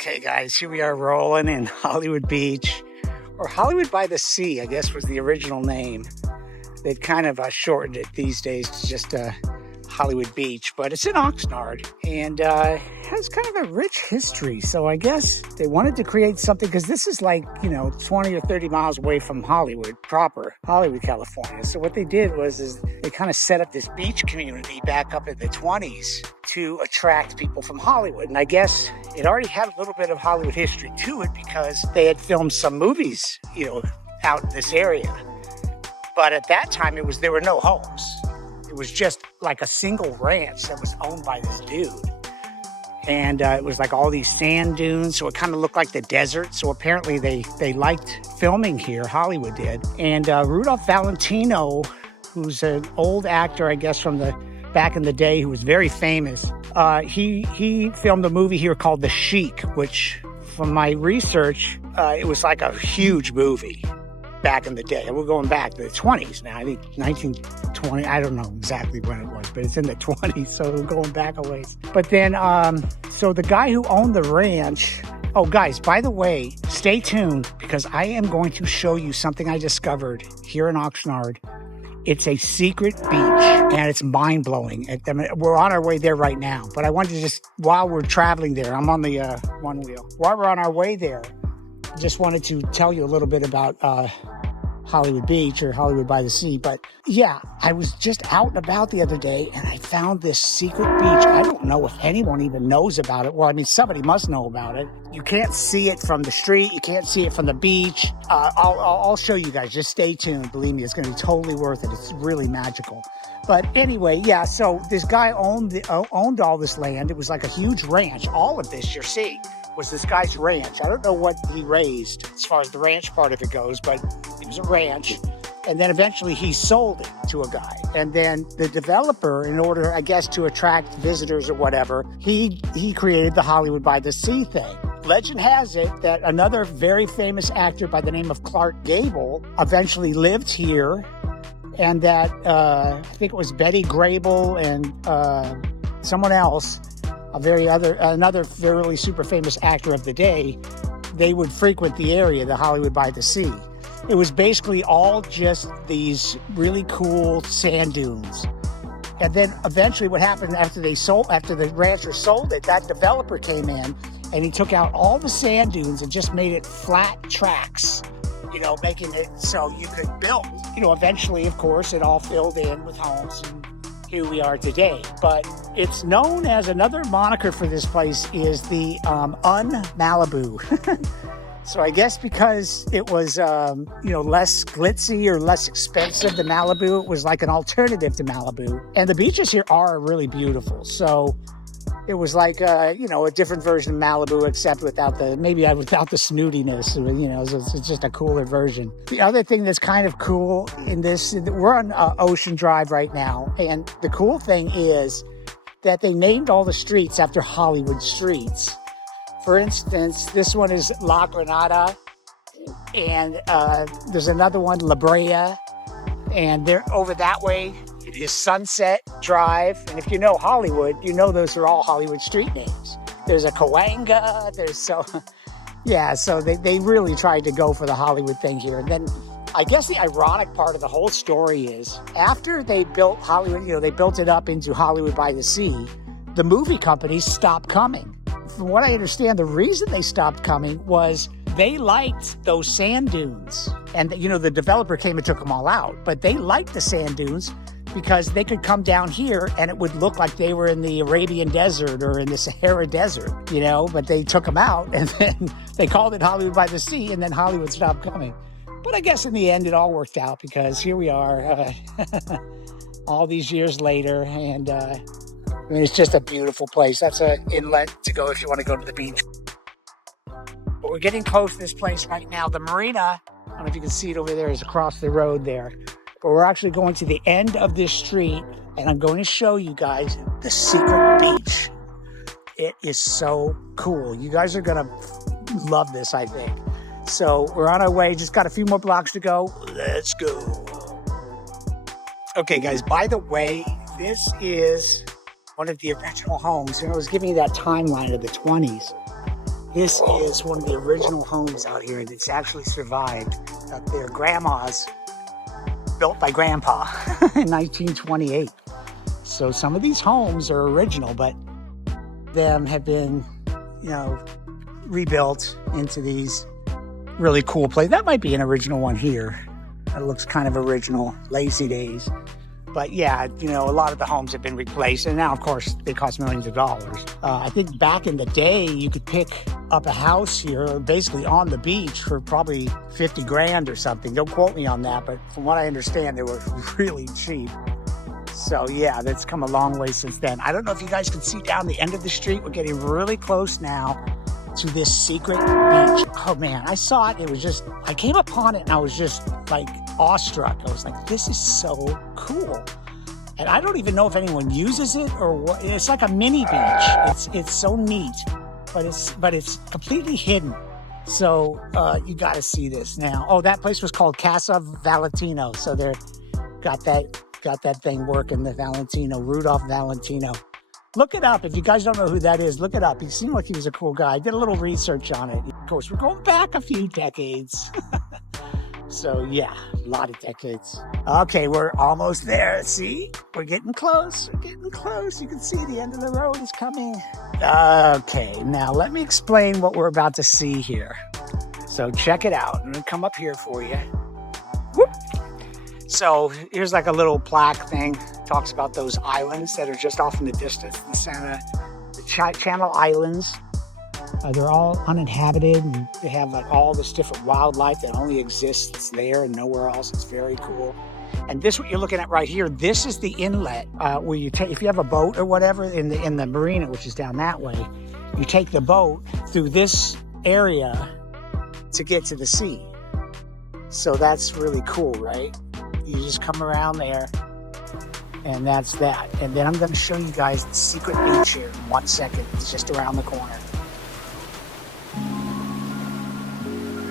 Okay, guys, here we are rolling in Hollywood Beach, or Hollywood by the Sea, I guess was the original name. They've kind of shortened it these days to just Hollywood Beach, but it's in Oxnard and has kind of a rich history. So I guess they wanted to create something because this is like, 20 or 30 miles away from Hollywood proper, Hollywood, California. So what they did was they kind of set up this beach community back up in the 20s to attract people from Hollywood. And I guess it already had a little bit of Hollywood history to it because they had filmed some movies, out in this area. But at that time, there were no homes. It was just like a single ranch that was owned by this dude. And it was like all these sand dunes, so it kind of looked like the desert. So apparently they liked filming here, Hollywood did. And Rudolph Valentino, who's an old actor, I guess, from the back in the day, who was very famous, he filmed a movie here called The Sheik, which, from my research, it was like a huge movie back in the day. And we're going back to the 20s now. I think 1920, I don't know exactly when it was, but it's in the 20s, so we're going back a ways. But then, so the guy who owned the ranch, oh guys, by the way, stay tuned because I am going to show you something I discovered here in Oxnard. It's a secret beach and it's mind-blowing. I mean, we're on our way there right now, but I wanted to just, while we're traveling there, I'm on the one wheel. While we're on our way there, I just wanted to tell you a little bit about Hollywood Beach or Hollywood by the Sea. But yeah, I was just out and about the other day and I found this secret beach. I don't know if anyone even knows about it. Well, I mean, somebody must know about it. You can't see it from the street. You can't see it from the beach. I'll show you guys. Just stay tuned. Believe me, it's going to be totally worth it. It's really magical. But anyway, yeah, so this guy owned all this land. It was like a huge ranch. All of this you're seeing was this guy's ranch. I don't know what he raised as far as the ranch part of it goes, but it was a ranch. And then eventually he sold it to a guy. And then the developer, in order, I guess, to attract visitors or whatever, he created the Hollywood by the Sea thing. Legend has it that another very famous actor by the name of Clark Gable eventually lived here, and that I think it was Betty Grable and someone else, another really super famous actor of the day, they would frequent the area, the Hollywood by the Sea. It was basically all just these really cool sand dunes. And then eventually what happened after the rancher sold it, that developer came in and he took out all the sand dunes and just made it flat tracks, making it so you could build. Eventually, of course, it all filled in with homes, and here we are today. But it's known as, another moniker for this place is the Un-Malibu. So I guess because it was, less glitzy or less expensive than Malibu, it was like an alternative to Malibu. And the beaches here are really beautiful. So it was like, a different version of Malibu, except without the snootiness. It's just a cooler version. The other thing that's kind of cool in this, we're on Ocean Drive right now. And the cool thing is that they named all the streets after Hollywood streets. For instance, this one is La Granada, and there's another one, La Brea, and they're over that way. It is Sunset Drive, and if you know Hollywood, you know those are all Hollywood street names. There's a Cahuenga, so they really tried to go for the Hollywood thing here. And then I guess the ironic part of the whole story is after they built Hollywood, they built it up into Hollywood by the Sea, the movie companies stopped coming. From what I understand, the reason they stopped coming was they liked those sand dunes. And, the developer came and took them all out. But they liked the sand dunes because they could come down here and it would look like they were in the Arabian Desert or in the Sahara Desert, but they took them out and then they called it Hollywood by the Sea, and then Hollywood stopped coming. But I guess in the end, it all worked out because here we are all these years later, and it's just a beautiful place. That's an inlet to go if you want to go to the beach. But we're getting close to this place right now. The marina, I don't know if you can see it over there, is across the road there. But we're actually going to the end of this street, and I'm going to show you guys the secret beach. It is so cool. You guys are going to love this, I think. So we're on our way. Just got a few more blocks to go. Let's go. Okay, guys, by the way, this is one of the original homes. I was giving you that timeline of the 20s. This is one of the original homes out here that's actually survived. Their grandma's built by Grandpa in 1928. So some of these homes are original, but them have been, you know, rebuilt into these really cool places. That might be an original one here. It looks kind of original, Lazy Days. But yeah, you know, a lot of the homes have been replaced, and now, of course, they cost millions of dollars. I think back in the day, you could pick up a house here, basically on the beach, for probably 50 grand or something. Don't quote me on that, but from what I understand, they were really cheap. So yeah, that's come a long way since then. I don't know if you guys can see down the end of the street. We're getting really close now to this secret beach. Oh man, I saw it. It was just, I came upon it and I was just like awestruck. I was like, this is so cool. And I don't even know if anyone uses it or what. It's like a mini beach. It's so neat, but it's completely hidden. So you got to see this now. Oh, that place was called Casa Valentino. So they're got that thing working, the Valentino, Rudolph Valentino. Look it up. If you guys don't know who that is, look it up. He seemed like he was a cool guy. I did a little research on it. Of course, we're going back a few decades. So yeah, a lot of decades. Okay, we're almost there. See, we're getting close. We're getting close. You can see the end of the road is coming. Okay, now let me explain what we're about to see here. So check it out. I'm gonna come up here for you. Whoop. So here's like a little plaque thing. Talks about those islands that are just off in the distance. The Channel Islands. They're all uninhabited, and they have like all this different wildlife that only exists there and nowhere else. It's very cool. And this, what you're looking at right here, this is the inlet where you take, if you have a boat or whatever in the marina, which is down that way, you take the boat through this area to get to the sea. So that's really cool, right? You just come around there, and that's that. And then I'm going to show you guys the secret beach here in 1 second. It's just around the corner.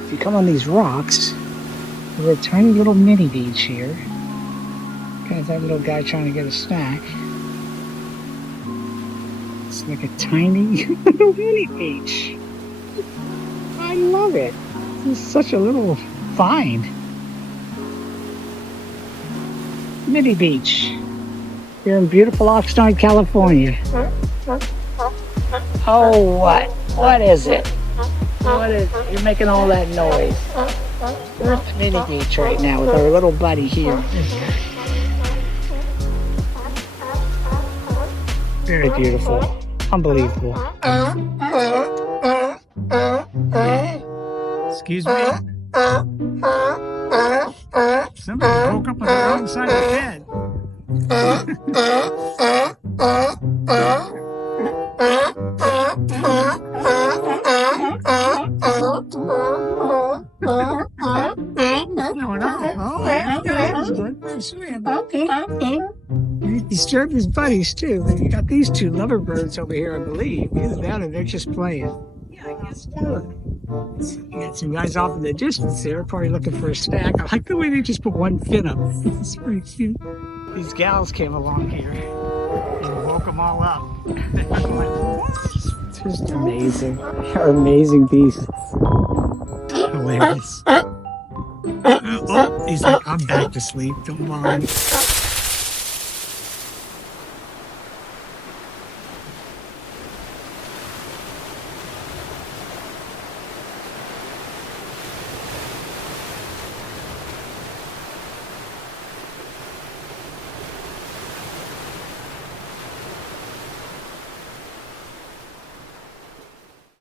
If you come on these rocks, there's a tiny little mini beach here. Got that little guy trying to get a snack. It's like a tiny little mini beach. I love it. This is such a little find. Mini beach here in beautiful Oxnard, California. Oh, what? What is it? What is it? You're making all that noise. We're at the mini beach right now with our little buddy here. Very beautiful. Unbelievable. Excuse me? Somebody woke up on the wrong side of the bed. He disturbed his buddies too. You got these two loverbirds over here, I believe. Either that or they're just playing. Yeah, I guess so. You got some guys off in the distance there, probably looking for a snack. I like the way they just put one fin up. It's pretty cute. These gals came along here and woke them all up. It's just amazing. They're amazing beasts. Hilarious. Oh, he's like, I'm back to sleep. Don't mind.